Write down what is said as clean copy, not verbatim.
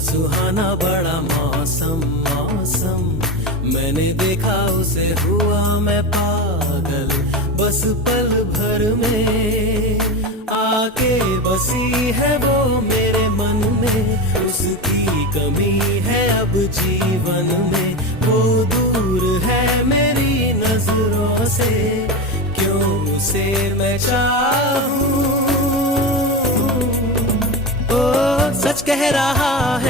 सुहाना बड़ा मौसम मौसम, मैंने देखा उसे हुआ मैं पागल, बस पल भर में आके बसी है वो मेरे मन में। उसकी कमी है अब जीवन में, वो दूर है मेरी नजरों से, क्यों उसे मैं चाहूं। ओ सच कह रहा है